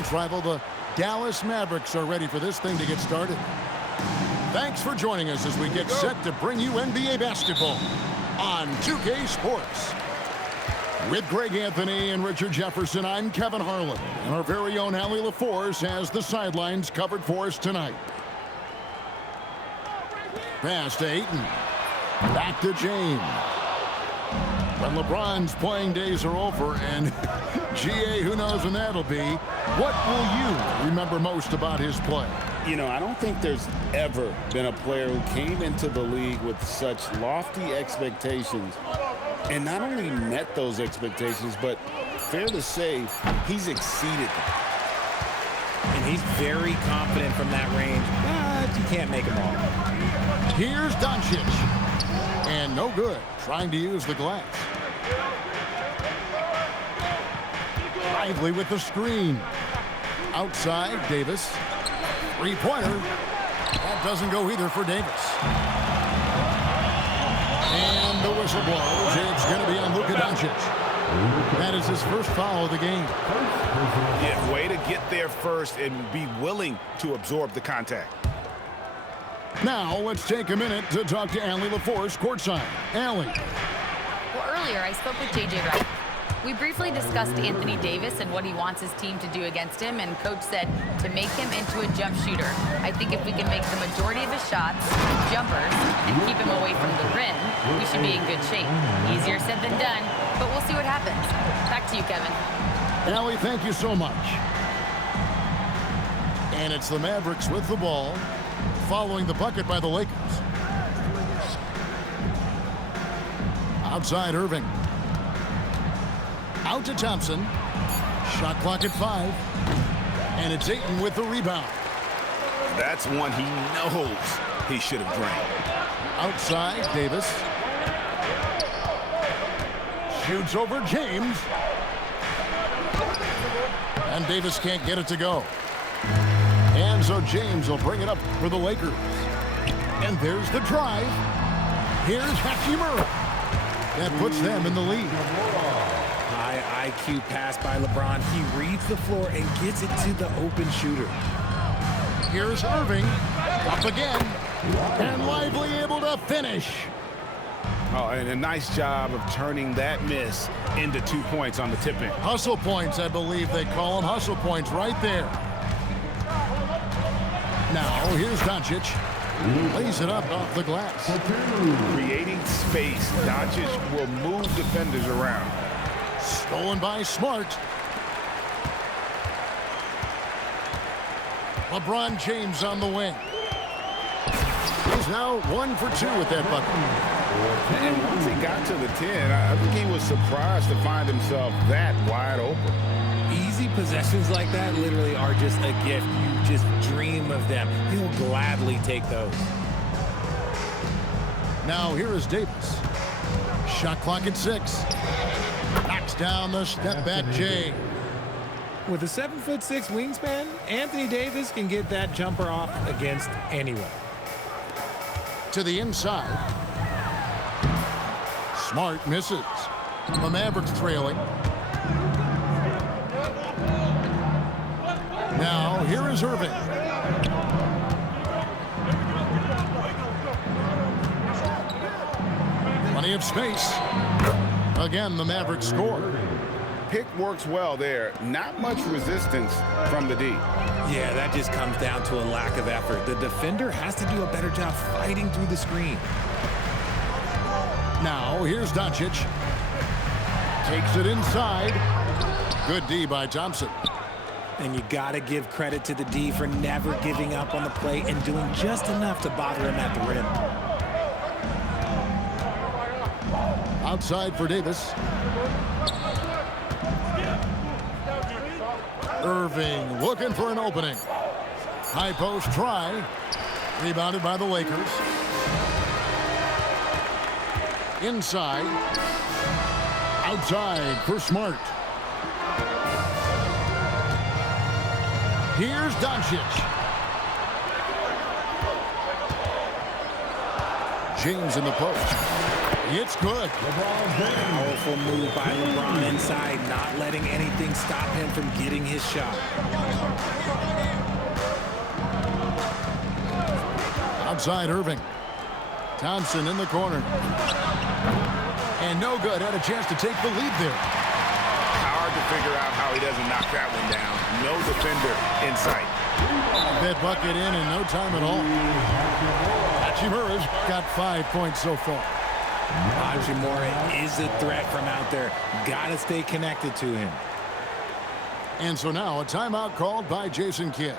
conference rival, the Dallas Mavericks, are ready for this thing to get started. Thanks for joining us as we get set to bring you NBA basketball on 2K Sports. With Greg Anthony and Richard Jefferson, I'm Kevin Harlan. And our very own Allie LaForce has the sidelines covered for us tonight. Pass to Ayton. Back to James. When LeBron's playing days are over, and GA, who knows when that'll be, what will you remember most about his play? You know, I don't think there's ever been a player who came into the league with such lofty expectations and not only met those expectations, but fair to say, he's exceeded them. And he's very confident from that range, but you can't make him all. Here's Doncic. And no good, trying to use the glass. Lively with the screen. Outside, Davis. Three-pointer. That doesn't go either for Davis. And the whistle blows. It's going to be on Luka Doncic. That is his first foul of the game. Yeah, way to get there first and be willing to absorb the contact. Now, let's take a minute to talk to Allie LaForce courtside. Allie. Well, earlier I spoke with J.J. Redick. We briefly discussed Anthony Davis and what he wants his team to do against him, and Coach said to make him into a jump shooter. I think if we can make the majority of his shots jumpers and keep him away from the rim, we should be in good shape. Easier said than done, but we'll see what happens. Back to you, Kevin. Allie, thank you so much. And it's the Mavericks with the ball, following the bucket by the Lakers. Outside, Irving. Out to Thompson. Shot clock at 5. And it's Ayton with the rebound. That's one he knows he should have drained. Outside, Davis. Shoots over James. And Davis can't get it to go. And so James will bring it up for the Lakers. And there's the drive. Here's Hachimura. That puts them in the lead. High IQ pass by LeBron. He reads the floor and gets it to the open shooter. Here's Irving. Up again. And Lively able to finish. Oh, and a nice job of turning that miss into 2 points on the tip-in. Hustle points, I believe they call them. Hustle points right there. Now, here's Doncic. Lays it up off the glass. Creating space, Doncic will move defenders around. Stolen by Smart. LeBron James on the wing. He's now 1 for 2 with that bucket. And once he got to the 10, I think he was surprised to find himself that wide open. Easy possessions like that literally are just a gift. You just dream of them. He'll gladly take those. Now here is Davis. Shot clock at 6. Knocks down the step back J. With a 7'6" wingspan, Anthony Davis can get that jumper off against anyone. To the inside. Smart misses. The Mavericks trailing. Now, here is Irving. Plenty of space. Again, the Mavericks score. Pick works well there. Not much resistance from the D. Yeah, that just comes down to a lack of effort. The defender has to do a better job fighting through the screen. Now, here's Doncic. Takes it inside. Good D by Thompson. And you got to give credit to the D for never giving up on the play and doing just enough to bother him at the rim. Outside for Davis. Irving looking for an opening. High post try. Rebounded by the Lakers. Inside. Outside for Smart. Here's Doncic. James in the post. It's good. Powerful move by LeBron inside, not letting anything stop him from getting his shot. outside Irving. Thompson in the corner. And no good. Had a chance to take the lead there. Hard to figure out how he doesn't knock that one down. No defender in sight. That bucket in no time at all. Hachimura's got 5 points so far. Hachimura is a threat from out there. Got to stay connected to him. And so now a timeout called by Jason Kidd.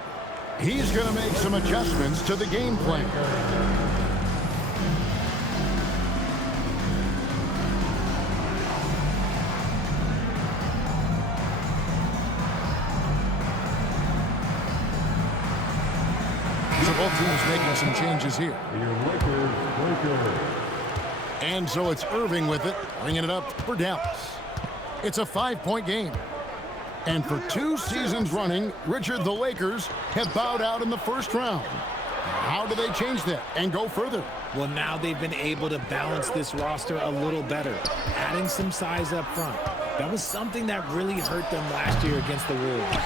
He's going to make some adjustments to the game plan. So both teams making some changes here. And so it's Irving with it, bringing it up for Dallas. It's a 5-point game. And for 2 seasons running, Richard, the Lakers have bowed out in the first round. How do they change that and go further? Well, now they've been able to balance this roster a little better, adding some size up front. That was something that really hurt them last year against the Wolves.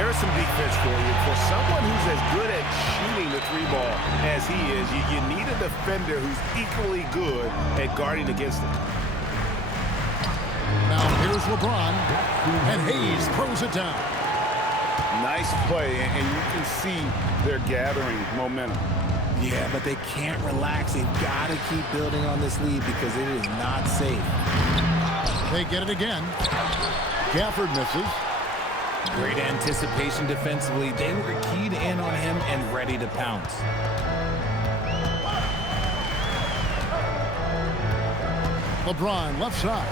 There's some defense for you. For someone who's as good at shooting the 3-ball as he is, you need a defender who's equally good at guarding against it. Now here's LeBron, and Hayes throws it down. Nice play, and you can see they're gathering momentum. Yeah, but they can't relax. They've got to keep building on this lead because it is not safe. They get it again. Gafford misses. Great anticipation defensively. They were keyed in on him and ready to pounce. LeBron left side.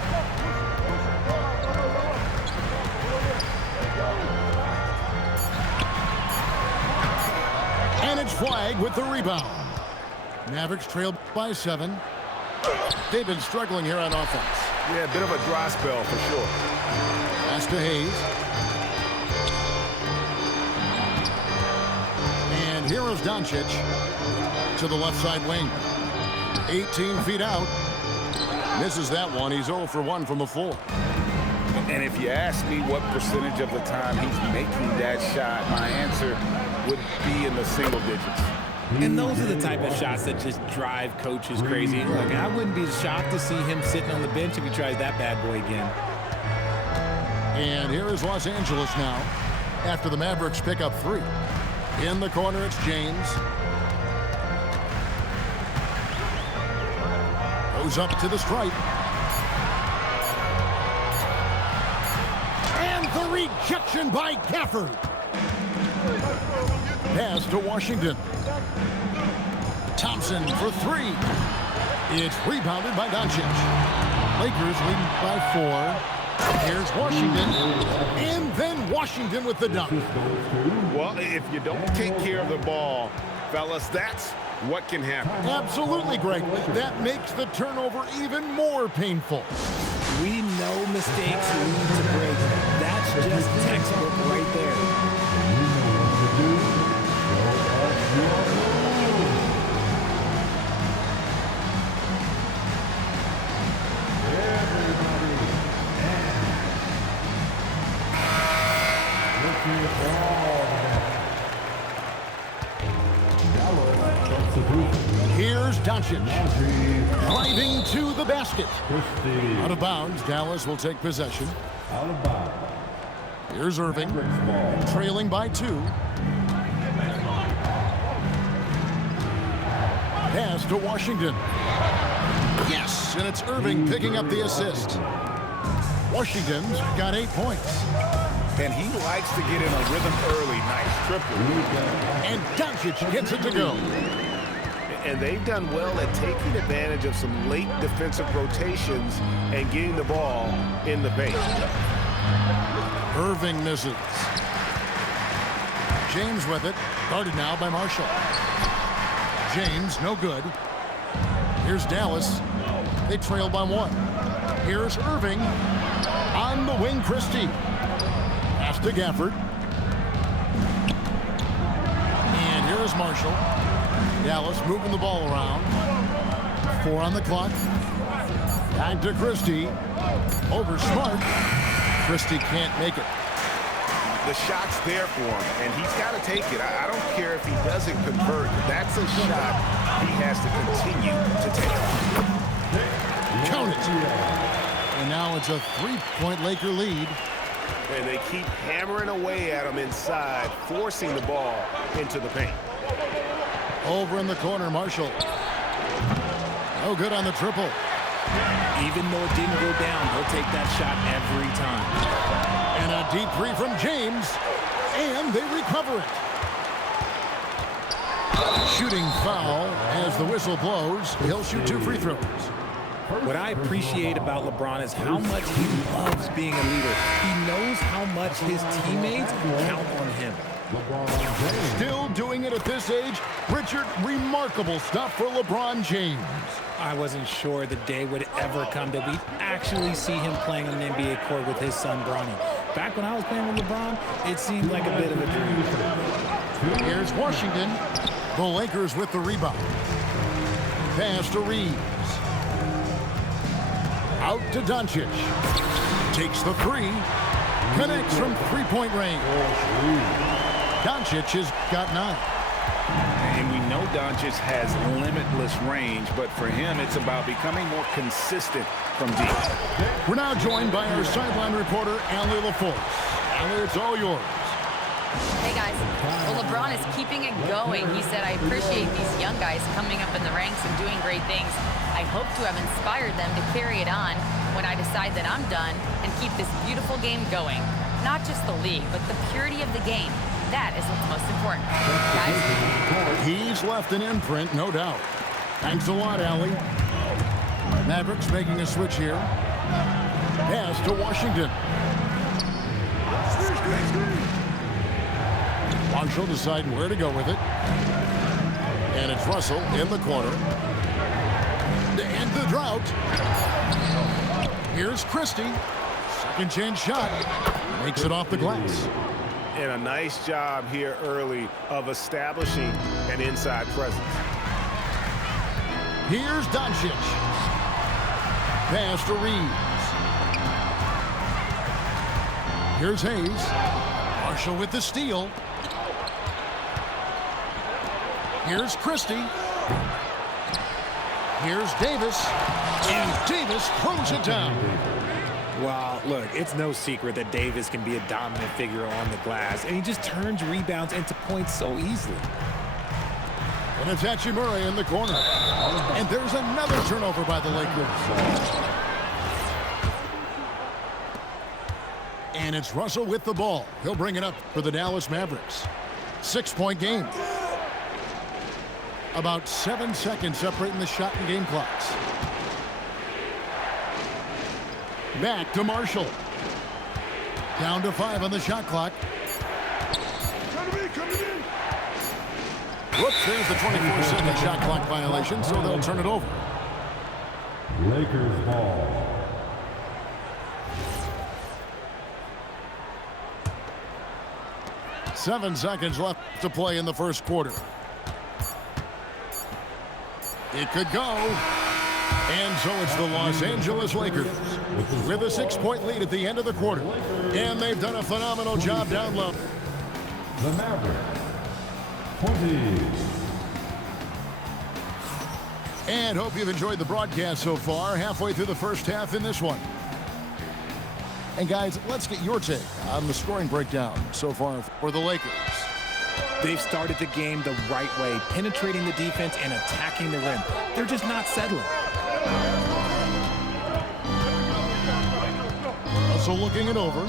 And it's flagged with the rebound. Mavericks trail by 7. They've been struggling here on offense. Yeah, a bit of a dry spell for sure. Pass to Hayes. And here is Doncic to the left side wing. 18 feet out. Misses that one. He's 0 for 1 from the floor. And if you ask me what percentage of the time he's making that shot, my answer would be in the single digits. And those are the type of shots that just drive coaches crazy. Look, I wouldn't be shocked to see him sitting on the bench if he tries that bad boy again. And here is Los Angeles now after the Mavericks pick up 3. In the corner, it's James. Goes up to the stripe. And the rejection by Gafford. Pass to Washington. Thompson for 3. It's rebounded by Doncic. Lakers leading by 4. Here's Washington. And then Washington with the dunk. Well, if you don't take care of the ball, fellas, that's what can happen. Absolutely, Greg. That makes the turnover even more painful. We know mistakes lead to breaks. That's just textbook right there. Here's Doncic driving to the basket. Out of bounds. Dallas will take possession. Here's Irving trailing by 2. Pass to Washington. Yes, and it's Irving picking up the assist. Washington's got 8 points. And he likes to get in a rhythm early. Nice triple. And Doncic gets it to go. And they've done well at taking advantage of some late defensive rotations and getting the ball in the paint. Irving misses. James with it. Guarded now by Marshall. James, no good. Here's Dallas. They trail by 1. Here's Irving. On the wing, Christie. Pass to Gafford. And here is Marshall. Dallas moving the ball around. 4 on the clock. Back to Christie. Over Smart. Christie can't make it. The shot's there for him, and he's got to take it. I don't care if he doesn't convert. That's a shot he has to continue to take. Count it. And now it's a 3-point Laker lead. And they keep hammering away at him inside, forcing the ball into the paint. Over in the corner, Marshall. No good on the triple. Even though it didn't go down, he'll take that shot every time. And a deep three from James. And they recover it. Shooting foul as the whistle blows. He'll shoot 2 free throws. What I appreciate about LeBron is how much he loves being a leader. He knows how much his teammates count on him. Still doing it at this age. Richard, remarkable stuff for LeBron James. I wasn't sure the day would ever come that we'd actually see him playing on an NBA court with his son, Bronny. Back when I was playing with LeBron, it seemed like a bit of a dream. Here's Washington. The Lakers with the rebound. Pass to Reeves. Out to Doncic. Takes the 3. Connects from 3-point range. Doncic has got 9. And we know Doncic has limitless range, but for him, it's about becoming more consistent from deep. We're now joined by our sideline reporter, Allie LaForce. Allie, it's all yours. Hey, guys. Well, LeBron is keeping it going. He said, I appreciate these young guys coming up in the ranks and doing great things. I hope to have inspired them to carry it on when I decide that I'm done and keep this beautiful game going. Not just the league, but the purity of the game. That is what's most important. Guys? He's left an imprint, no doubt. Thanks a lot, Allie. Mavericks making a switch here. Pass to Washington. Marshall deciding where to go with it. And it's Russell in the corner. To end the drought. Here's Christie. Second chance shot. Makes it off the glass. And a nice job here early of establishing an inside presence. Here's Doncic. Pass to Reeves. Here's Hayes. Marshall with the steal. Here's Christie. Here's Davis. And Davis throws it down. Well, look, it's no secret that Davis can be a dominant figure on the glass, and he just turns rebounds into points so easily. And it's Hachimura in the corner. And there's another turnover by the Lakers. And it's Russell with the ball. He'll bring it up for the Dallas Mavericks. 6-point game. About 7 seconds separating the shot and game clocks. Back to Marshall. Down to 5 on the shot clock. Whoops, there's the 24-second shot clock violation, so they'll turn it over. Lakers ball. Seven seconds left to play in the first quarter. It could go. And so it's the Los Angeles Lakers with a 6-point lead at the end of the quarter. And they've done a phenomenal job down low. The Mavericks. 20. And hope you've enjoyed the broadcast so far. Halfway through the first half in this one. And guys, let's get your take on the scoring breakdown so far for the Lakers. They've started the game the right way, penetrating the defense and attacking the rim. They're just not settling. Also looking it over.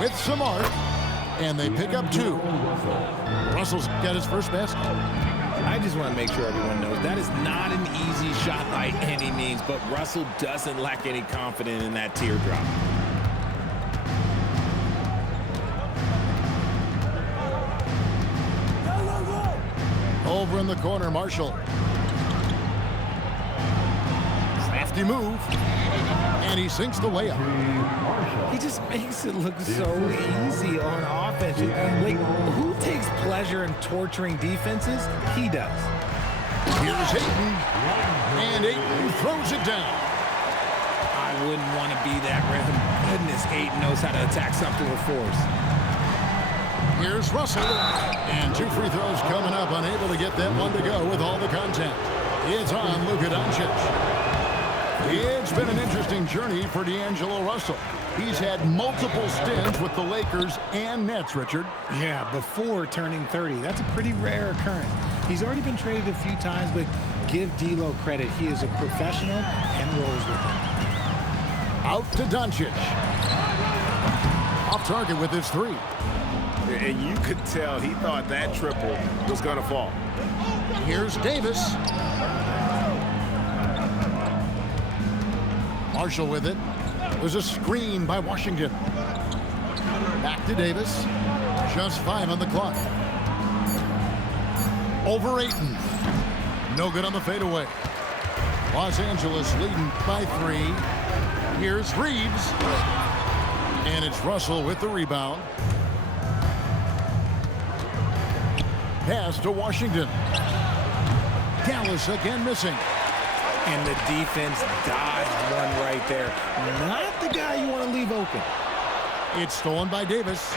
With some arc. And they pick up 2. Russell's got his first basket. I just want to make sure everyone knows that is not an easy shot by any means, but Russell doesn't lack any confidence in that teardrop. Over in the corner, Marshall. Crafty move. And he sinks the layup. He just makes it look so easy on offense. Like, who takes pleasure in torturing defenses? He does. Here's Ayton. And Ayton throws it down. I wouldn't want to be that rhythm. Goodness, Ayton knows how to attack something with force. Here's Russell. And 2 free throws coming up, unable to get that one to go with all the contact. It's on Luka Doncic. It's been an interesting journey for D'Angelo Russell. He's had multiple stints with the Lakers and Nets, Richard. Yeah, before turning 30. That's a pretty rare occurrence. He's already been traded a few times, but give D'Lo credit. He is a professional and rolls with him. Out to Doncic. Off target with his 3. And you could tell he thought that triple was going to fall. Here's Davis. Marshall with it. There's a screen by Washington. Back to Davis. Just 5 on the clock. Over Ayton. No good on the fadeaway. Los Angeles leading by 3. Here's Reeves. And it's Russell with the rebound. Pass to Washington. Dallas again missing. And the defense dodged one right there. Not the guy you want to leave open. It's stolen by Davis.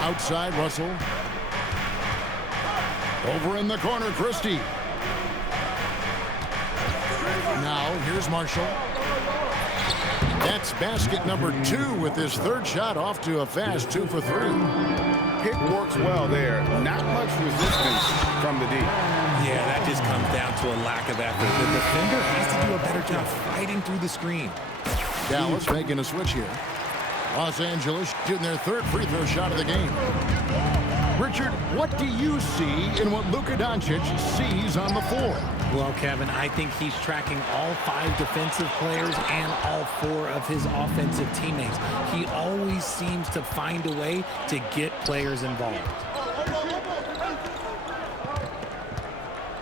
Outside Russell. Over in the corner, Christie. Now here's Marshall. That's basket number 2 with his 3rd shot, off to a fast 2 for 3. Pick works well there. Not much resistance from the D. Yeah, that just comes down to a lack of effort. The defender has to do a better job fighting through the screen. Dallas making a switch here. Los Angeles shooting their 3rd free throw shot of the game. Richard, what do you see in what Luka Doncic sees on the floor? Well, Kevin, I think he's tracking all 5 defensive players and all 4 of his offensive teammates. He always seems to find a way to get players involved.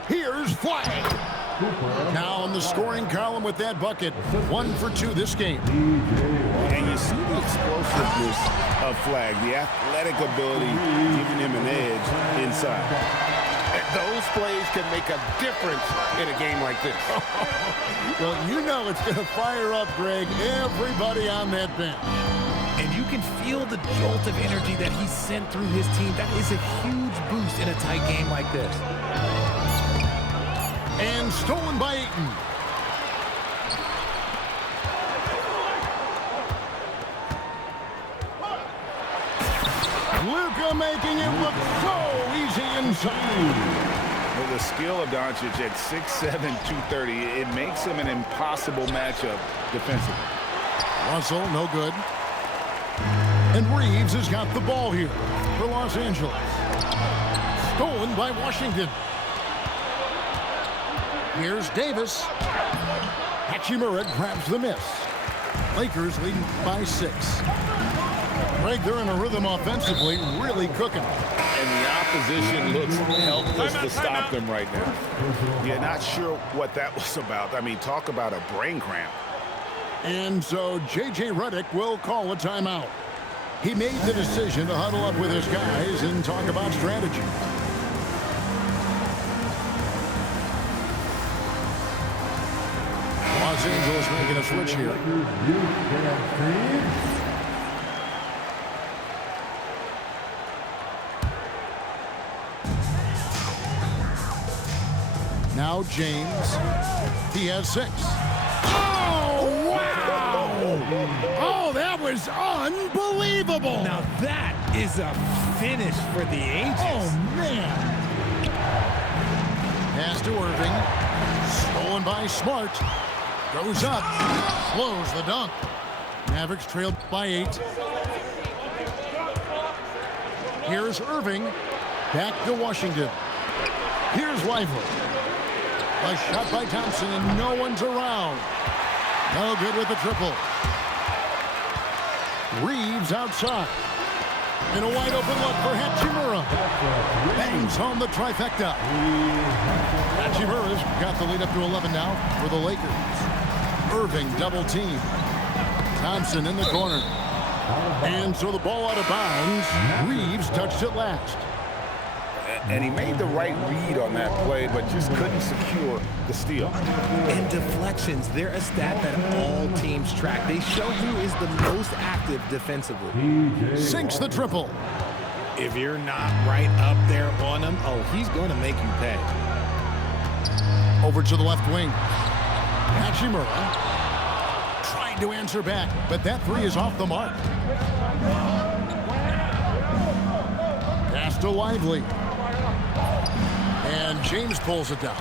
Here's Flag. Now in the scoring column with that bucket. 1 for 2 this game. And you see the explosiveness of Flag, the athletic ability giving him an edge inside. Those plays can make a difference in a game like this. Well, you know it's going to fire up, Greg, everybody on that bench. And you can feel the jolt of energy that he sent through his team. That is a huge boost in a tight game like this. And stolen by Ayton. Luka making it look so easy inside. With the skill of Doncic at 6'7", 230, it makes him an impossible matchup defensively. Russell, no good. And Reeves has got the ball here for Los Angeles. Stolen by Washington. Here's Davis. Hachimura grabs the miss. Lakers leading by 6. Greg, they're in a rhythm offensively, really cooking. And the opposition looks helpless to stop them right now. Yeah, not sure what that was about. I mean, talk about a brain cramp. And so J.J. Redick will call a timeout. He made the decision to huddle up with his guys and talk about strategy. Los Angeles making a switch here. Now James. He has 6. Oh, wow! Oh, that was unbelievable! Now that is a finish for the ages. Oh, man! Pass to Irving. Stolen by Smart. Goes up. Slows the dunk. Mavericks trailed by 8. Here's Irving. Back to Washington. Here's Lively. A shot by Thompson, and no one's around. No good with the triple. Reeves outside. And a wide open look for Hachimura. Bangs home the trifecta. Hachimura's got the lead up to 11 now for the Lakers. Irving double team. Thompson in the corner. And so the ball out of bounds. Reeves touched it last. And he made the right read on that play, but just couldn't secure the steal. And deflections, they're a stat that all teams track. They show who is the most active defensively. Sinks the triple. If you're not right up there on him, oh, he's going to make you pay. Over to the left wing. Hachimura trying to answer back, but that three is off the mark. Pass to Lively. And James pulls it down.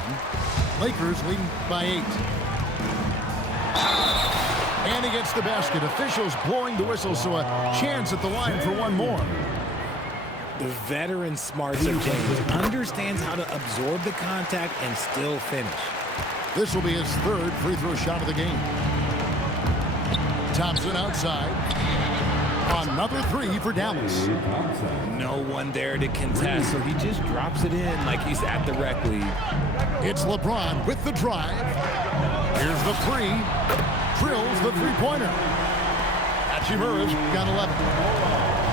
Lakers leading by 8. And he gets the basket. Officials blowing the whistle, so a chance at the line for one more. The veteran smarts of James understands how to absorb the contact and still finish. This will be his third free throw shot of the game. Thompson outside. Another three for Dallas. No one there to contest, so he just drops it in like he's at the rec league. It's LeBron with the drive. Here's the three. Drills the three-pointer. Hachimura's got 11.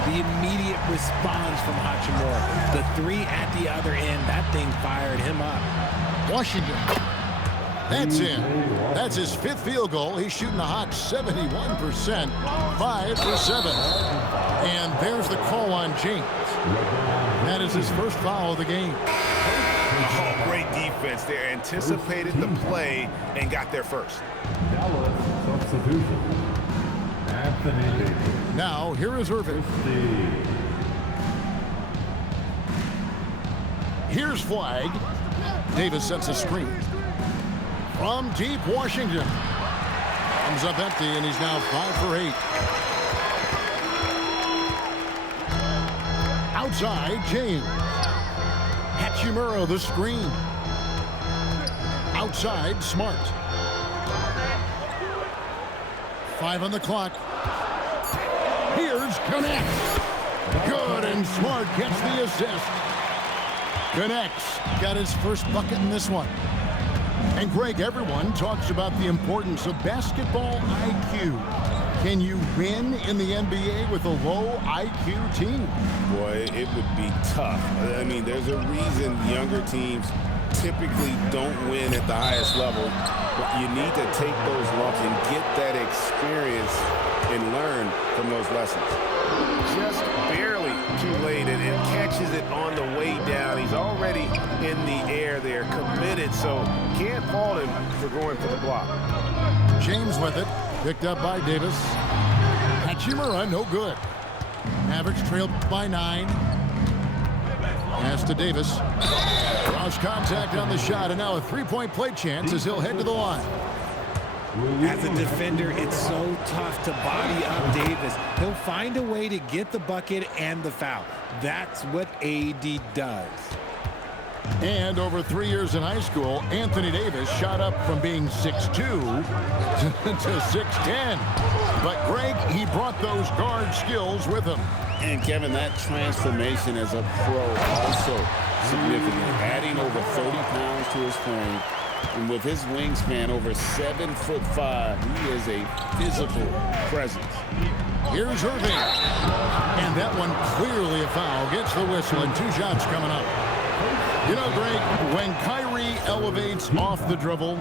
The immediate response from Hachimura. The three at the other end, that thing fired him up. Washington. That's in. That's his 5th field goal. He's shooting a hot 71%, 5 for 7. And there's the call on James. That is his first foul of the game. Oh, great defense there. Anticipated the play and got there first. Dallas substitution. Anthony Davis. Now, here is Irving. Here's Flag. Davis sets a screen. From deep, Washington. Comes up empty, and he's now 5 for 8. Outside, James. Hachimura, the screen. Outside, Smart. 5 on the clock. Here's Connect. Good, and Smart gets the assist. Connects. Got his first bucket in this one. And Greg, everyone talks about the importance of basketball IQ. Can you win in the NBA with a low IQ team? Boy, it would be tough. I mean, there's a reason younger teams typically don't win at the highest level. But you need to take those lumps and get that experience and learn from those lessons. Just barely too late, and it catches it on the way down. He's already in the air there, committed, so can't fault him for going for the block. James with it, picked up by Davis. Hachimura, no good. Mavericks trailed by 9. Pass to Davis. Draws contact on the shot, and now a three-point play chance as he'll head to the line. As a defender, it's so tough to body up Davis. He'll find a way to get the bucket and the foul. That's what AD does. And over 3 years in high school, Anthony Davis shot up from being 6'2" to 6'10". But Greg, he brought those guard skills with him. And Kevin, that transformation as a pro also significant. Adding over 30 pounds to his frame. And with his wingspan over 7'5", he is a physical presence. Here's Irving. And that one clearly a foul. Gets the whistle, and 2 shots coming up. You know, Greg, when Kyrie elevates off the dribble,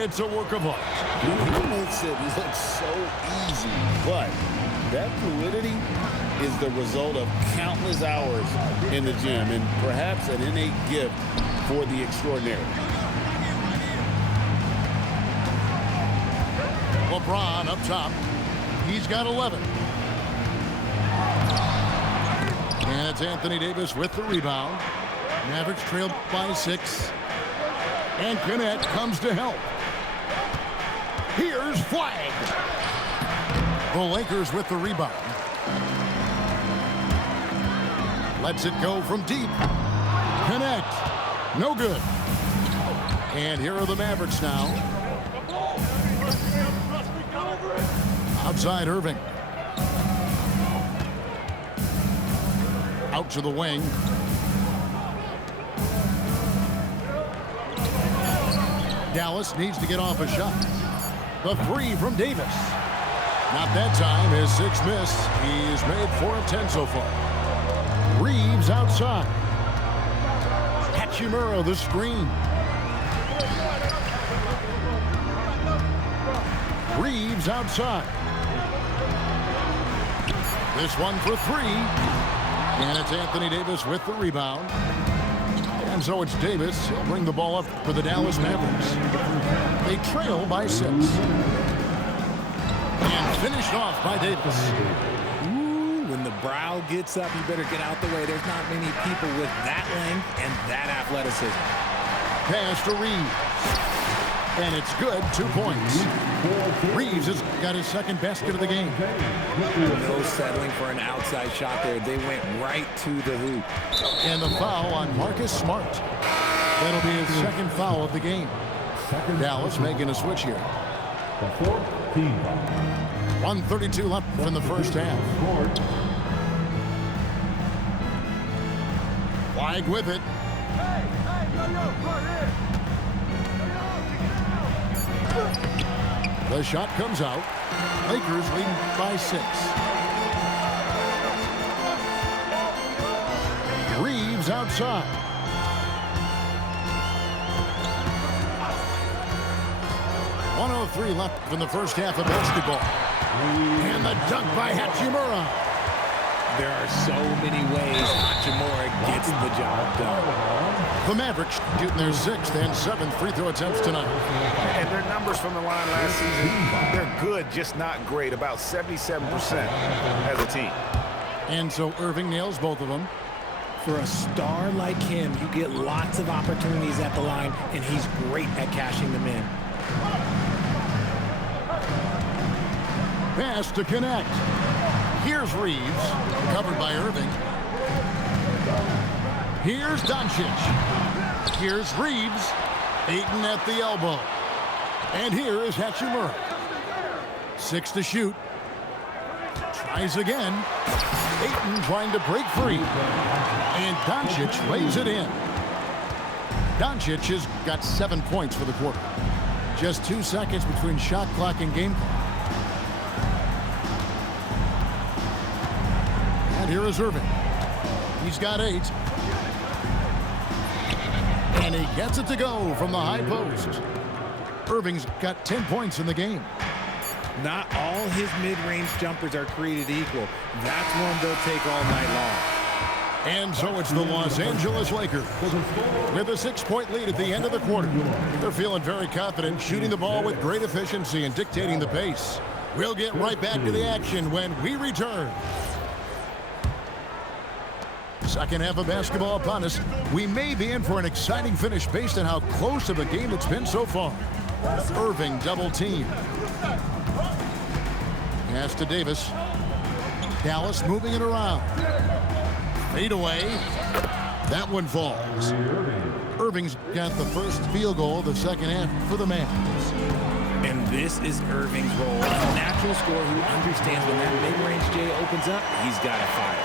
it's a work of art. He makes it look so easy, but that fluidity is the result of countless hours in the gym and perhaps an innate gift for the extraordinary. LeBron up top. He's got 11. And it's Anthony Davis with the rebound. Mavericks trailed by 6. And Connect comes to help. Here's Flag. The Lakers with the rebound. Lets it go from deep. Connect. No good. And here are the Mavericks now. Outside Irving. Out to the wing. Dallas needs to get off a shot. The 3 from Davis. Not that time. His 6th miss. He's made 4 of 10 so far. Reeves outside. Hachimura, the screen. Reeves outside. This one for three. And it's Anthony Davis with the rebound. And so it's Davis. He'll bring the ball up for the Dallas Mavericks. They trail by 6. And finished off by Davis. When the brow gets up, you better get out the way. There's not many people with that length and that athleticism. Pass to Reeves. And it's good, 2 points. Reeves has got his second basket of the game. No settling for an outside shot there. They went right to the hoop. And the foul on Marcus Smart. That'll be his second foul of the game. Dallas making a switch here. 1:32 left in the first half. Flag with it. The shot comes out. Lakers leading by 6. Reeves outside. .103 left in the first half of basketball. And the dunk by Hachimura. There are so many ways Hachimura gets the job done. The Mavericks shooting their 6th and 7th free throw attempts tonight. And their numbers from the line last season, they're good, just not great. About 77% as a team. And so Irving nails both of them. For a star like him, you get lots of opportunities at the line, and he's great at cashing them in. Pass to connect. Here's Reeves, covered by Irving. Here's Doncic. Here's Reeves. Ayton at the elbow. And here is Hachimura. 6 to shoot. Tries again. Ayton trying to break free. And Doncic lays it in. Doncic has got 7 points for the quarter. Just 2 seconds between shot clock and game clock. And here is Irving. He's got 8. And he gets it to go from the high post. Irving's got 10 points in the game. Not all his mid-range jumpers are created equal. That's one they'll take all night long. And so it's the Los Angeles Lakers with a 6-point lead at the end of the quarter. They're feeling very confident, shooting the ball with great efficiency and dictating the pace. We'll get right back to the action when we return. Second half of basketball upon us. We may be in for an exciting finish based on how close of a game it's been so far. Irving double team. Pass to Davis. Dallas moving it around. Fade away. That one falls. Irving's got the first field goal of the second half for the Mavs. And this is Irving's role. A natural scorer who understands when that mid-range J opens up, he's got to fire.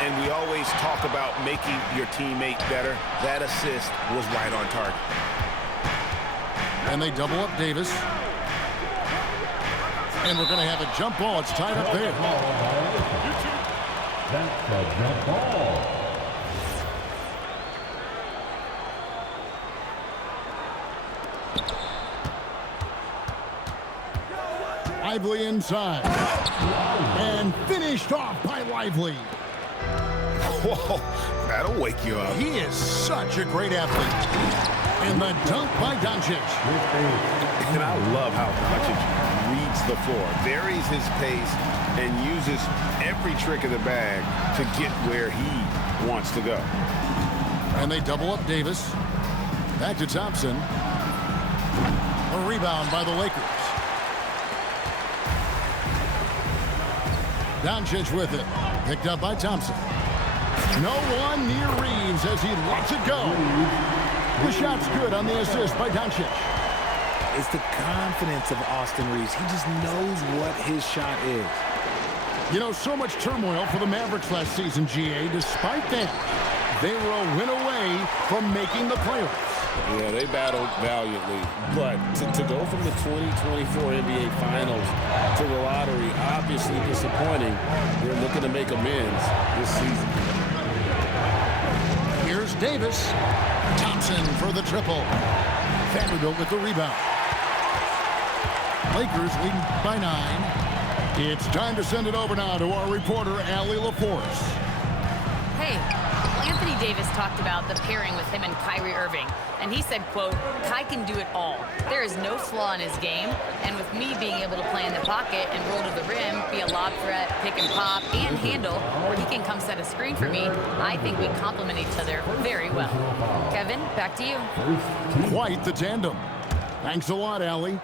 And we always talk about making your teammate better. That assist was right on target. And they double up Davis. And we're going to have a jump ball. It's tied up there. That's a jump ball. Lively inside. And finished off by Lively. Whoa, that'll wake you up. He is such a great athlete. And the dunk by Doncic. And I love how Doncic reads the floor, varies his pace, and uses every trick of the bag to get where he wants to go. And they double up Davis. Back to Thompson. A rebound by the Lakers. Doncic with it. Picked up by Thompson. No one near Reeves as he lets it go. The shot's good on the assist by Doncic. It's the confidence of Austin Reeves. He just knows what his shot is. You know, so much turmoil for the Mavericks last season, GA. Despite that, they were a win away from making the playoffs. Yeah, they battled valiantly. But to go from the 2024 NBA Finals to the lottery, obviously disappointing. They're looking to make amends this season. Here's Davis. Thompson for the triple. Vanderbilt with the rebound. Lakers leading by 9. It's time to send it over now to our reporter, Allie LaForce. Hey, Anthony Davis talked about the pairing with him and Kyrie Irving, and he said, quote, "Kai can do it all. There is no flaw in his game, and with me being able to play in the pocket and roll to the rim, be a lob threat, pick and pop, and handle, where he can come set a screen for me, I think we complement each other very well." Kevin, back to you. Quite the tandem. Thanks a lot, Allie.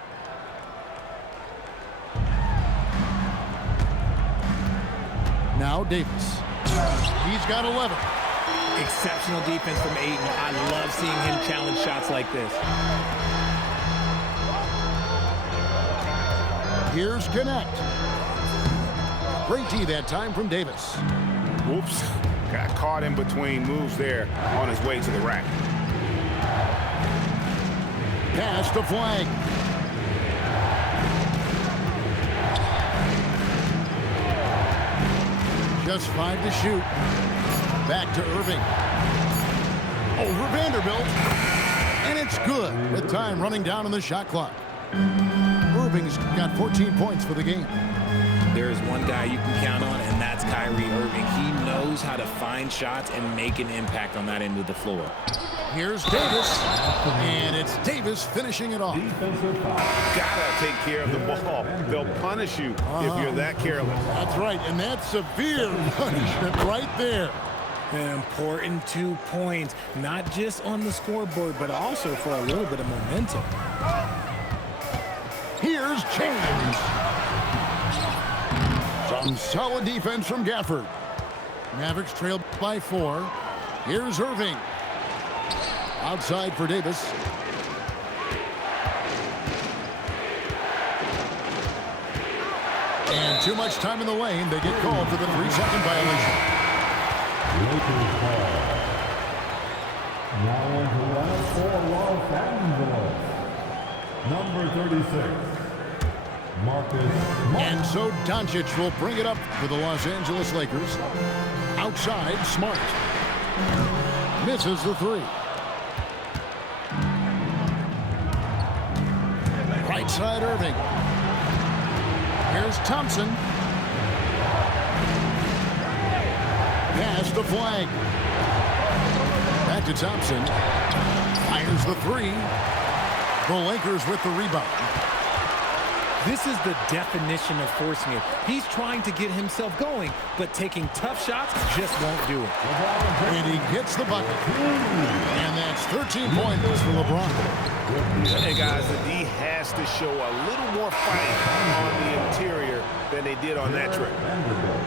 Now Davis. He's got 11. Exceptional defense from Ayton. I love seeing him challenge shots like this. Here's Connect. Great D that time from Davis. Whoops. Got caught in between moves there on his way to the rack. Pass to Flag. Just 5 to shoot. Back to Irving. Over Vanderbilt. And it's good with time running down on the shot clock. Irving's got 14 points for the game. There is one guy you can count on, and that's Kyrie Irving. He knows how to find shots and make an impact on that end of the floor. Here's Davis. And it's Davis finishing it off. Gotta take care of the ball. They'll punish you if you're that careless. That's right, and that's severe punishment right there. An important 2 points, not just on the scoreboard, but also for a little bit of momentum. Here's James. Some solid defense from Gafford. Mavericks trailed by 4. Here's Irving. Outside for Davis. And too much time in the lane. They get called for the 3-second violation. Lakers ball. Now on to line for Los Angeles. Number 36, Marcus Smart. And so Doncic will bring it up for the Los Angeles Lakers. Outside, Smart. Misses the 3. Right side, Irving. Here's Thompson. Pass the Flag. Back to Thompson. Fires the 3. The Lakers with the rebound. This is the definition of forcing it. He's trying to get himself going, but taking tough shots just won't do it. And he gets the bucket. And that's 13 points for LeBron. Hey, guys, the D has to show a little more fight on the interior than they did on that trip.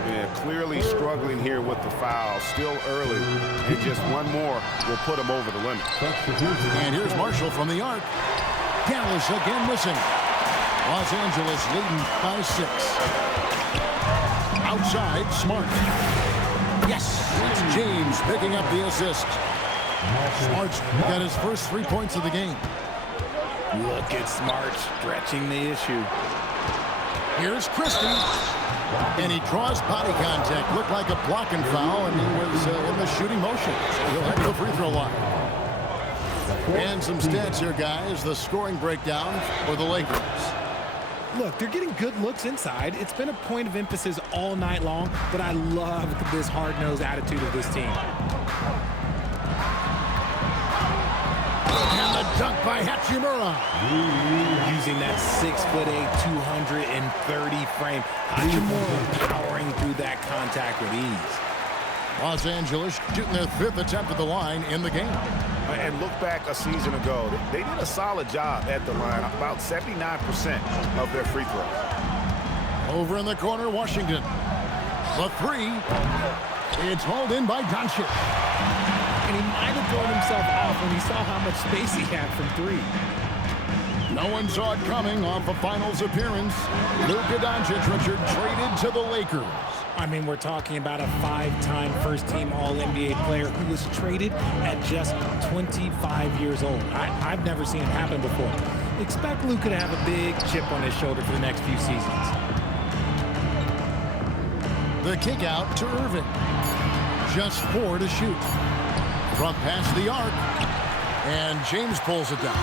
Yeah, clearly struggling here with the foul. Still early. And just one more will put them over the limit. And here's Marshall from the arc. Dallas again missing. Los Angeles leading by 6. Outside, Smart. Yes, it's James picking up the assist. Smart's got his first 3 points of the game. Look at Smart stretching the issue. Here's Christie. And he draws body contact. Looked like a blocking foul, and he was in the shooting motion. So he'll head to the free throw line. And some stats here, guys. The scoring breakdown for the Lakers. Look, they're getting good looks inside. It's been a point of emphasis all night long, but I love this hard-nosed attitude of this team. And the dunk by Hachimura. Using that 6'8", 230 frame. Hachimura powering through that contact with ease. Los Angeles shooting their 5th attempt at the line in the game. And look back a season ago. They did a solid job at the line. About 79% of their free throws. Over in the corner, Washington. The 3. It's hauled in by Doncic. And he might have thrown himself off when he saw how much space he had from 3. No one saw it coming off a finals appearance. Luka Doncic, Richard, traded to the Lakers. I mean, we're talking about a 5-time first-team All-NBA player who was traded at just 25 years old. I've never seen it happen before. Expect Luka to have a big chip on his shoulder for the next few seasons. The kick out to Irving. Just 4 to shoot. From past the arc. And James pulls it down.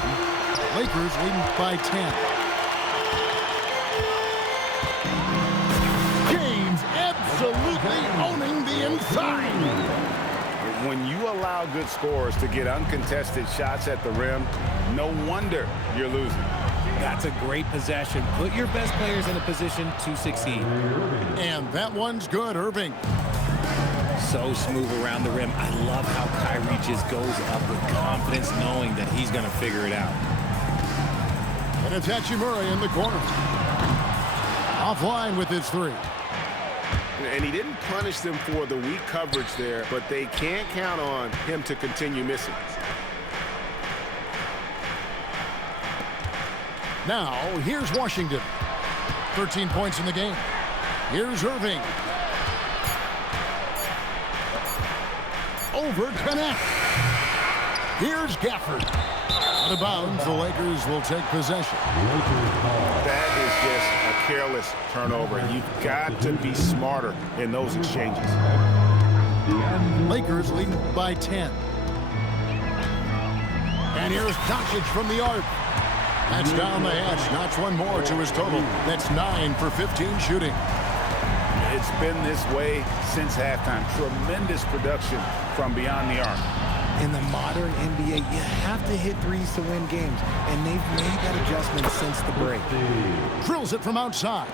Lakers leading by 10. James absolutely owning the inside. When you allow good scorers to get uncontested shots at the rim, no wonder you're losing. That's a great possession. Put your best players in a position to succeed. And that one's good, Irving. So smooth around the rim. I love how Kyrie just goes up with confidence, knowing that he's going to figure it out. And it's Hachimura in the corner. Offline with his three. And he didn't punish them for the weak coverage there, but they can't count on him to continue missing. Now, here's Washington. 13 points in the game. Here's Irving. Over connect. Here's Gafford. Out of bounds, the Lakers will take possession. That is just a careless turnover. You've got to be smarter in those exchanges. Lakers leading by 10. And here's Doncic from the arc. That's down the hatch. Knocks one more to his total. That's 9 for 15 shooting. It's been this way since halftime. Tremendous production from beyond the arc. In the modern NBA, you have to hit threes to win games, and they've made that adjustment since the break. Drills it from outside.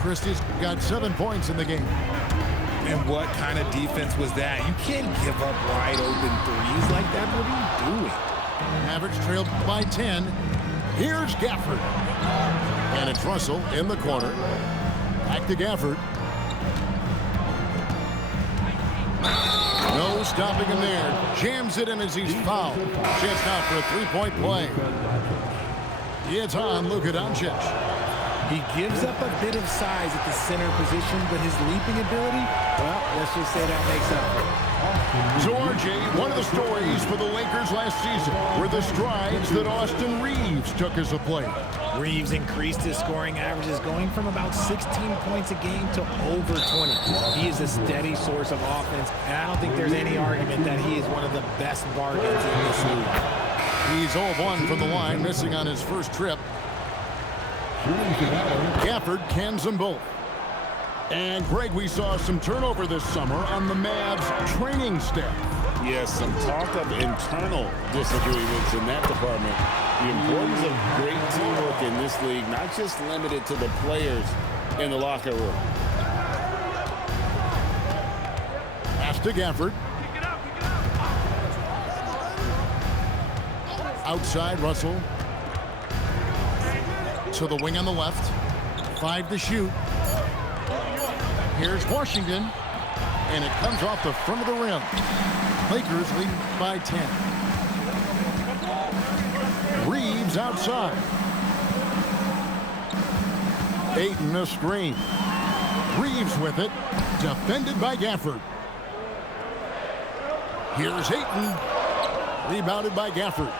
Christie's got 7 points in the game. And what kind of defense was that? You can't give up wide open threes like that. What are you doing? Mavericks trailed by 10. Here's Gafford. And it's Russell in the corner. Back to Gafford. No stopping him there. Jams it in as he's fouled. Chance now for a three-point play. It's on Luka Doncic. He gives up a bit of size at the center position, but his leaping ability, well, let's just say that makes up for it. So, RJ, one of the stories for the Lakers last season were the strides that Austin Reeves took as a player. Reeves increased his scoring averages, going from about 16 points a game to over 20. He is a steady source of offense, and I don't think there's any argument that he is one of the best bargains in this league. He's 0-1 from the line, missing on his first trip. Gafford cans them both. And, Greg, we saw some turnover this summer on the Mavs training staff. Yes, some talk of internal disagreements in that department. The importance of great teamwork in this league, not just limited to the players in the locker room. Pass to Gafford. Outside, Russell. To the wing on the left. 5 to shoot. Here's Washington. And it comes off the front of the rim. Lakers lead by 10. Reeves outside. Ayton a screen. Reeves with it. Defended by Gafford. Here's Ayton. Rebounded by Gafford.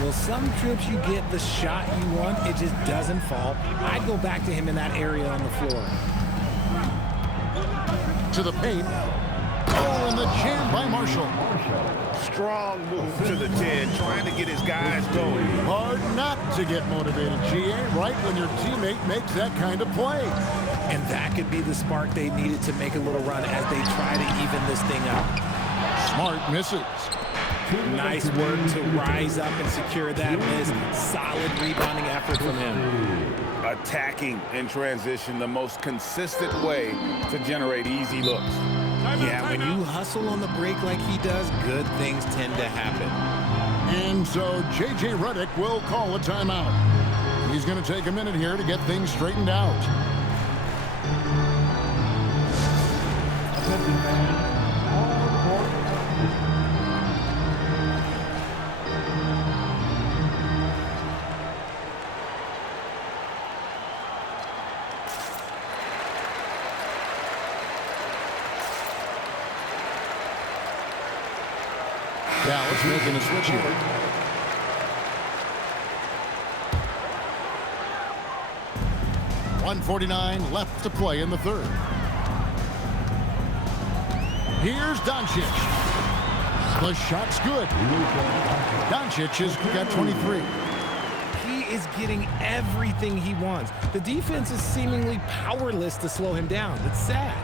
Well, some trips you get the shot you want, it just doesn't fall. I'd go back to him in that area on the floor. To the paint. Oh, and the jam by Marshall. Strong move to the 10, trying to get his guys going. Hard not to get motivated, GA, right when your teammate makes that kind of play. And that could be the spark they needed to make a little run as they try to even this thing up. Smart misses. Nice work to rise up and secure that miss. Solid rebounding effort from him. Attacking in transition, the most consistent way to generate easy looks. Yeah, when you hustle on the break like he does, good things tend to happen. And so J.J. Redick will call a timeout. He's going to take a minute here to get things straightened out. Dallas making a switch here. .149 left to play in the third. Here's Doncic. The shot's good. Doncic has got 23. He is getting everything he wants. The defense is seemingly powerless to slow him down. It's sad.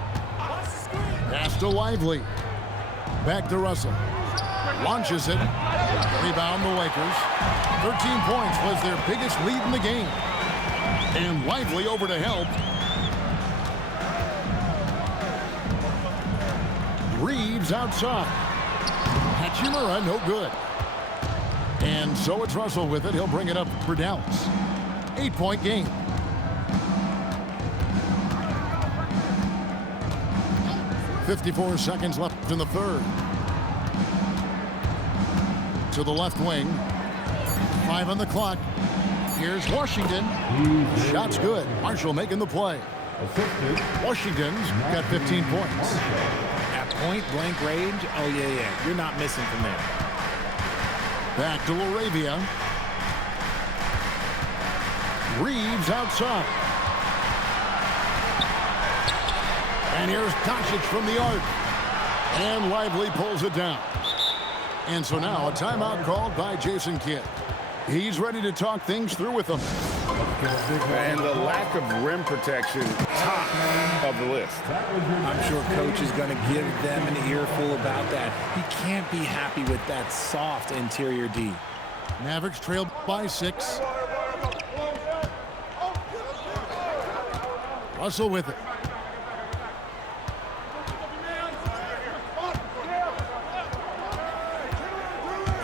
Pass to Lively. Back to Russell. Launches it. Rebound the Lakers. 13 points was their biggest lead in the game. And Lively over to help. Reeves outside. Hachimura, no good. And so it's Russell with it. He'll bring it up for Dallas. 8-point game. .54 seconds left in the third. To the left wing. 5 on the clock. Here's Washington. Shot's good. Marshall making the play. Washington's got 15 points. At point-blank range, oh, yeah. You're not missing from there. Back to Laravia. Reeves outside. And here's Doncic from the arc. And Lively pulls it down. And so now a timeout called by Jason Kidd. He's ready to talk things through with them. And the lack of rim protection, top of the list. I'm sure coach is going to give them an earful about that. He can't be happy with that soft interior D. Mavericks trailed by 6. Russell with it.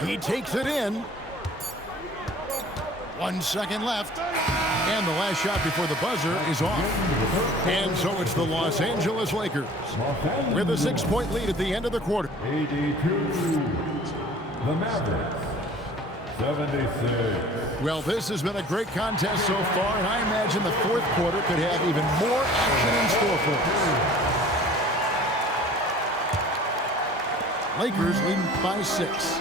He takes it in. 1 second left. And the last shot before the buzzer is off. And so it's the Los Angeles Lakers with a 6-point lead at the end of the quarter. 82. The Mavericks. 76. Well, this has been a great contest so far, and I imagine the fourth quarter could have even more action in store for us. Lakers leading by 6.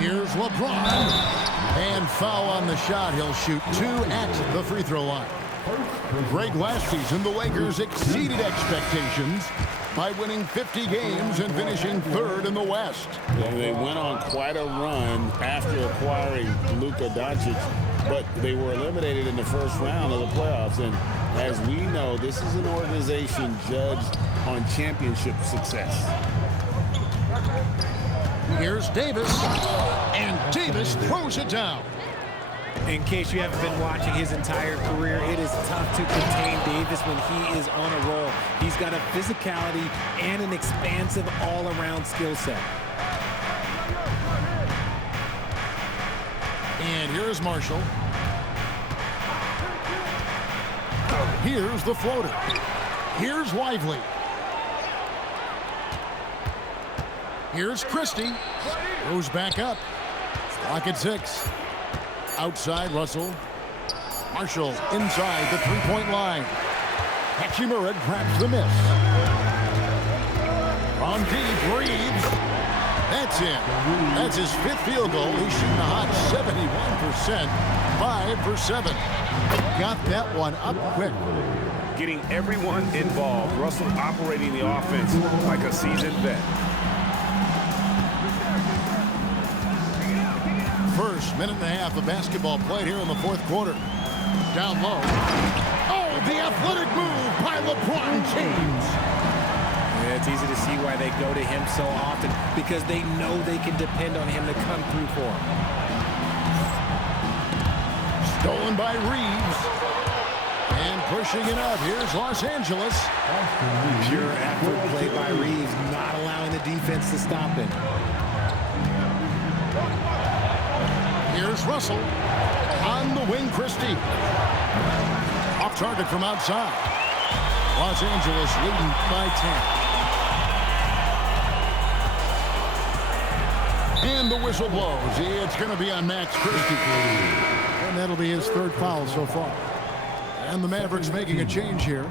Here's LeBron. And foul on the shot. He'll shoot 2 at the free throw line. Greg, last season, the Lakers exceeded expectations by winning 50 games and finishing 3rd in the West. And they went on quite a run after acquiring Luka Doncic, but they were eliminated in the first round of the playoffs. And as we know, this is an organization judged on championship success. Here's Davis, and Davis throws it down. In case you haven't been watching his entire career, it is tough to contain Davis when he is on a roll. He's got a physicality and an expansive all-around skill set. And here's Marshall. Here's the floater. Here's Lively. Here's Christie. Goes back up. Clock at 6. Outside, Russell. Marshall inside the three-point line. Hachimura grabs the miss. From deep, Reeves. That's it. That's his 5th field goal. He's shooting a hot 71%. 5 for 7. Got that one up quick. Getting everyone involved. Russell operating the offense like a seasoned vet. First minute and a half of basketball played here in the fourth quarter. Down low. Oh, the athletic move by LeBron James. Yeah, it's easy to see why they go to him so often, because they know they can depend on him to come through for them. Stolen by Reeves. And pushing it up. Here's Los Angeles. Pure effort play by Reeves, not allowing the defense to stop him. Here's Russell. On the wing, Christie. Off target from outside. Los Angeles leading by 10. And the whistle blows. It's going to be on Max Christie. And that'll be his 3rd foul so far. And the Mavericks making a change here.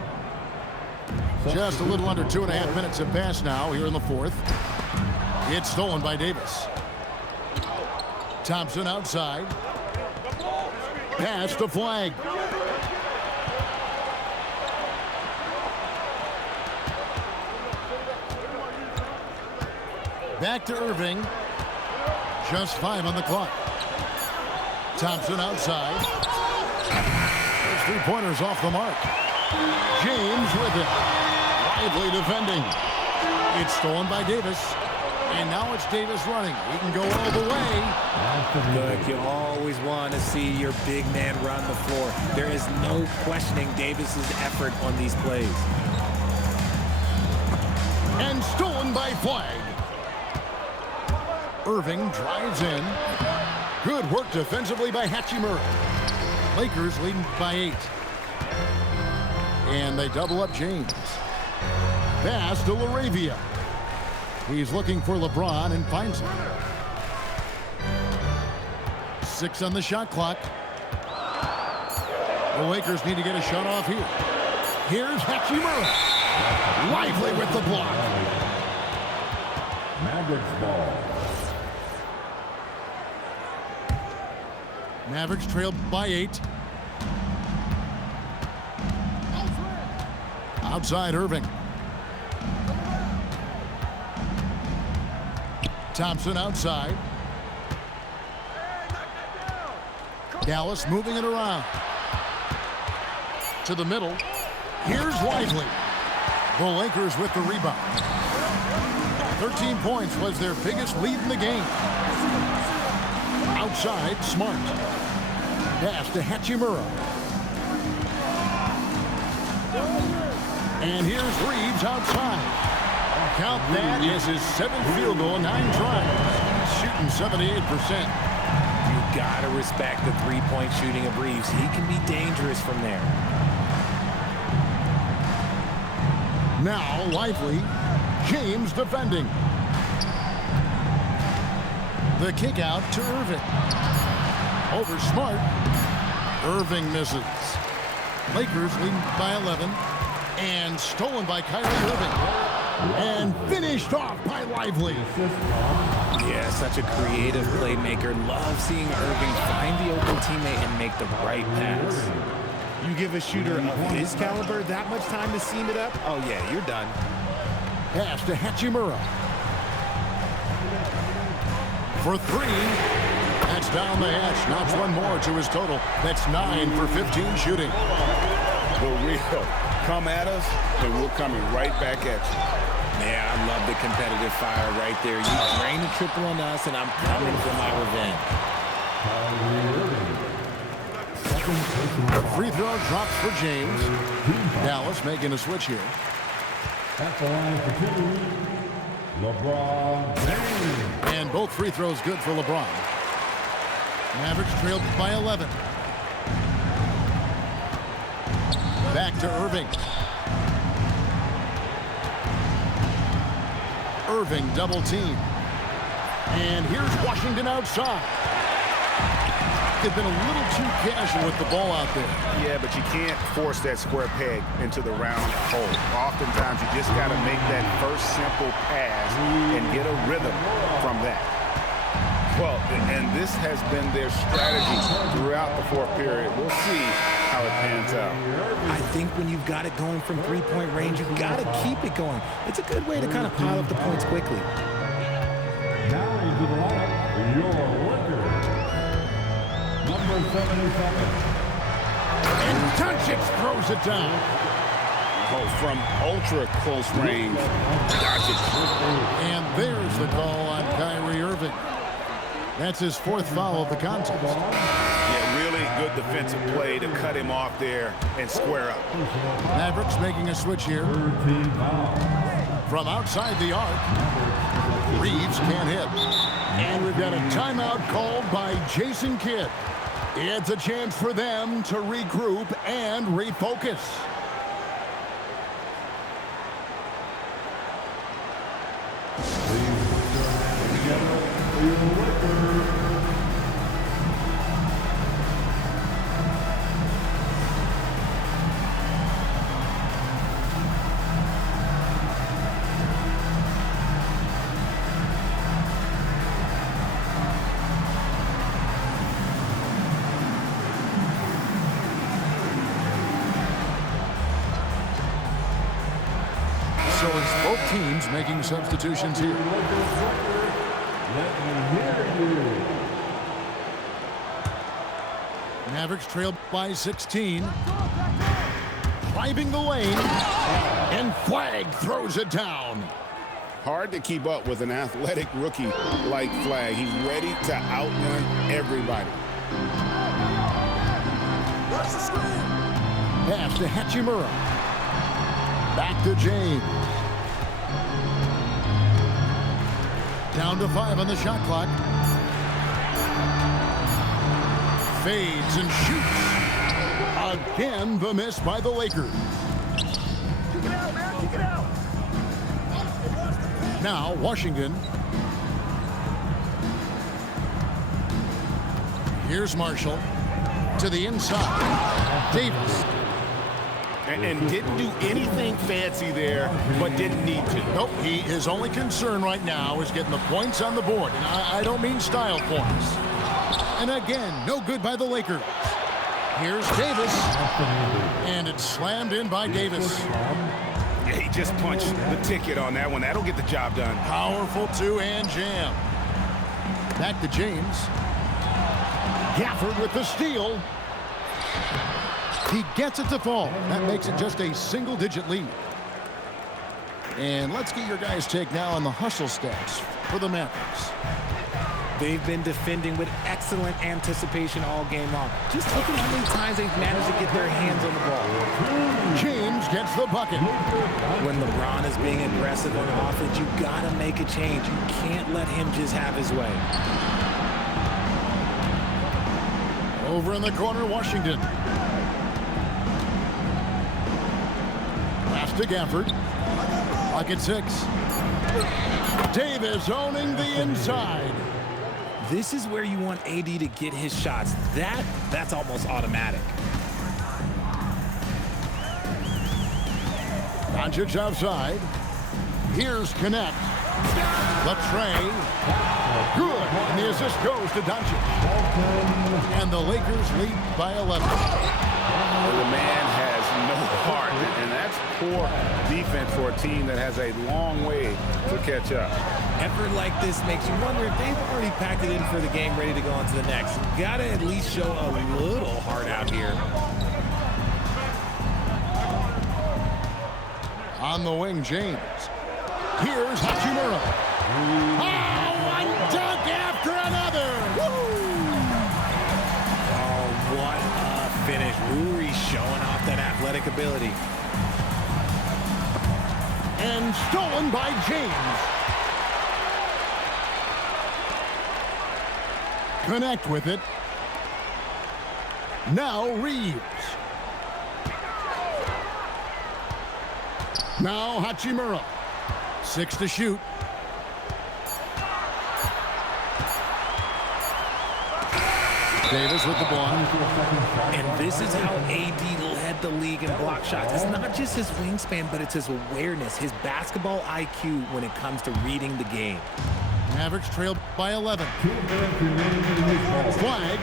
Just a little under 2.5 minutes have passed now here in the fourth. It's stolen by Davis. Thompson outside. Pass to Flag. Back to Irving. Just 5 on the clock. Thompson outside. Those three-pointers off the mark. James with it. Lively defending. It's stolen by Davis. And now it's Davis running. He can go all the way. Look, you always want to see your big man run the floor. There is no questioning Davis's effort on these plays. And stolen by Flag. Irving drives in. Good work defensively by Hachimura. Lakers leading by 8. And they double up James. Pass to LaRavia. He's looking for LeBron and finds him. 6 on the shot clock. The Lakers need to get a shot off here. Here's Hachimura. Lively with the block. Mavericks ball. Mavericks trailed by 8. Outside Irving. Thompson outside. Dallas moving it around. To the middle. Here's Lively. The Lakers with the rebound. 13 points was their biggest lead in the game. Outside, Smart. Pass to Hachimura. And here's Reeves outside. Count that as his 7th field goal in 9 tries. Shooting 78%. You got to respect the three-point shooting of Reeves. He can be dangerous from there. Now Lively. James defending. The kick out to Irving. Over Smart. Irving misses. Lakers leading by 11. And stolen by Kyrie Irving. And finished off by Lively. Yeah, such a creative playmaker. Love seeing Irving find the open teammate and make the right pass. You give a shooter of his caliber that much time to seam it up, oh yeah, you're done. Pass to Hachimura. For 3. That's down the hatch. Knocks one more to his total. That's 9 for 15 shooting. The real come at us, and we're coming right back at you. Man, I love the competitive fire right there. You drain the triple on us, and I'm coming for my revenge. Free throw drops for James. Dallas making a switch here. At the line for 2, LeBron James. And both free throws good for LeBron. Mavericks trailed by 11. Back to Irving. Irving double team. And here's Washington outside. They've been a little too casual with the ball out there. Yeah, but you can't force that square peg into the round hole. Oftentimes, you just got to make that first simple pass and get a rhythm from that. Well, and this has been their strategy throughout the 4th period. We'll see how it pans out. I think when you've got it going from three-point range, you've got to keep it going. It's a good way to kind of pile up the points quickly. Now into the lineup, your Lakers. Number 77. And Doncic throws it down. Oh, from ultra close range. And there's the call on Kyrie Irving. That's his 4th foul of the contest. Yeah, really good defensive play to cut him off there and square up. Mavericks making a switch here. 13 fouls. From outside the arc. Reeves can't hit. And we've got a timeout called by Jason Kidd. It's a chance for them to regroup and refocus. So it's both teams making substitutions here. Mavericks trail by 16. Driving the lane. And Flag throws it down. Hard to keep up with an athletic rookie like Flag. He's ready to outrun everybody. Pass to Hachimura. Back to James. Down to 5 on the shot clock. Fades and shoots. Again, the miss by the Lakers. Kick it out, man. Kick it out. Now, Washington. Here's Marshall to the inside. Davis. And didn't do anything fancy there, but didn't need to. Nope, his only concern right now is getting the points on the board. And I don't mean style points. And again, no good by the Lakers. Here's Davis. And it's slammed in by Davis. Yeah, he just punched the ticket on that one. That'll get the job done. Powerful two-hand jam. Back to James. Gafford with the steal. He gets it to fall. That makes it just a single-digit lead. And let's get your guys' take now on the hustle stats for the Mavericks. They've been defending with excellent anticipation all game long. Just look at how many times they've managed to get their hands on the ball. James gets the bucket. When LeBron is being aggressive on offense, you got to make a change. You can't let him just have his way. Over in the corner, Washington. Pass to Gafford. Pocket 6. Davis owning the inside. This is where you want AD to get his shots. That's almost automatic. Doncic outside. Here's Connect. The tray. Good. And the assist goes to Doncic. And the Lakers lead by 11. The man has no heart, and that's poor defense for a team that has a long way to catch up. Effort like this makes you wonder if they've already packed it in for the game, ready to go on to the next. Got to at least show a little heart out here. On the wing, James. Here's Hachimura. Oh, one dunk after another. Oh, what a finish. Rui showing off that athletic ability. And stolen by James. Connect with it. Now Reeves. Now Hachimura. 6 to shoot. Davis with the block. And this is how AD led the league in block shots. It's not just his wingspan, but it's his awareness, his basketball IQ when it comes to reading the game. Mavericks trail by 11. Flag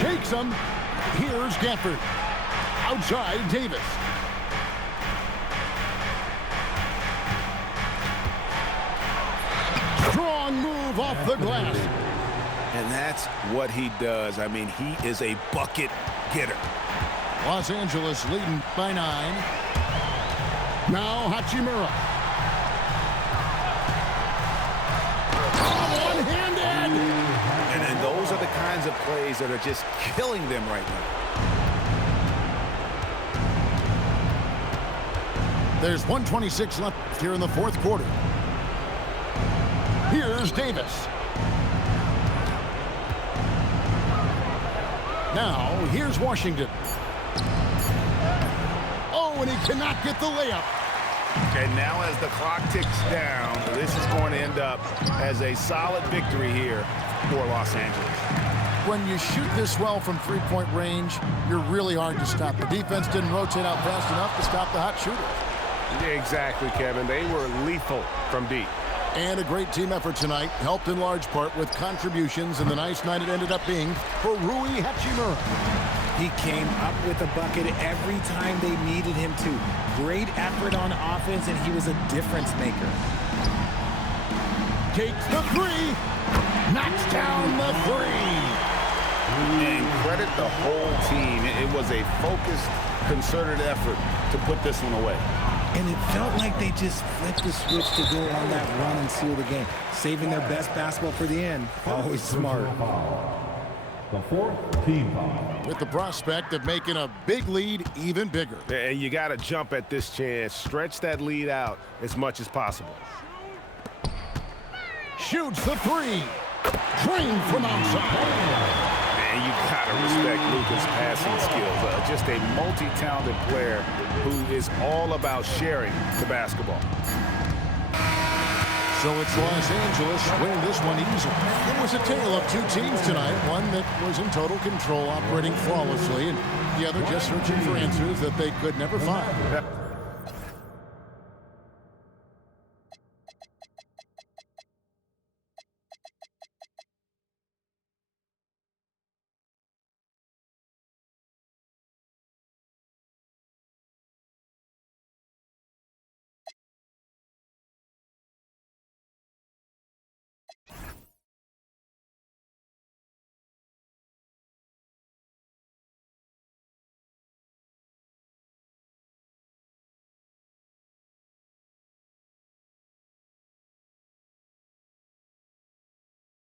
shakes him. Here's Gafford. Outside, Davis. Strong move off the glass. And that's what he does. I mean, he is a bucket getter. Los Angeles leading by 9. Now Hachimura. One-handed. And those are the kinds of plays that are just killing them right now. There's 1:26 left here in the fourth quarter. Here's Davis. Now, here's Washington. Oh, and he cannot get the layup. And now as the clock ticks down, this is going to end up as a solid victory here for Los Angeles. When you shoot this well from three-point range, you're really hard to stop. The defense didn't rotate out fast enough to stop the hot shooter. Exactly, Kevin. They were lethal from deep. And a great team effort tonight, helped in large part with contributions, and the nice night it ended up being for Rui Hachimura. He came up with a bucket every time they needed him to. Great effort on offense, and he was a difference maker. Takes the three. Knocks down the three. And credit the whole team. It was a focused, concerted effort to put this one away. And it felt like they just flipped the switch to go on that run and seal the game. Saving their best basketball for the end. Always smart. The fourth team foul. With the prospect of making a big lead even bigger. And you got to jump at this chance. Stretch that lead out as much as possible. Shoots the three. Drained from outside. And you got to respect Luka's passing skills. Just a multi-talented player who is all about sharing the basketball. So it's Los Angeles winning this one easily. It was a tale of two teams tonight. One that was in total control, operating flawlessly, and the other just searching for answers that they could never find.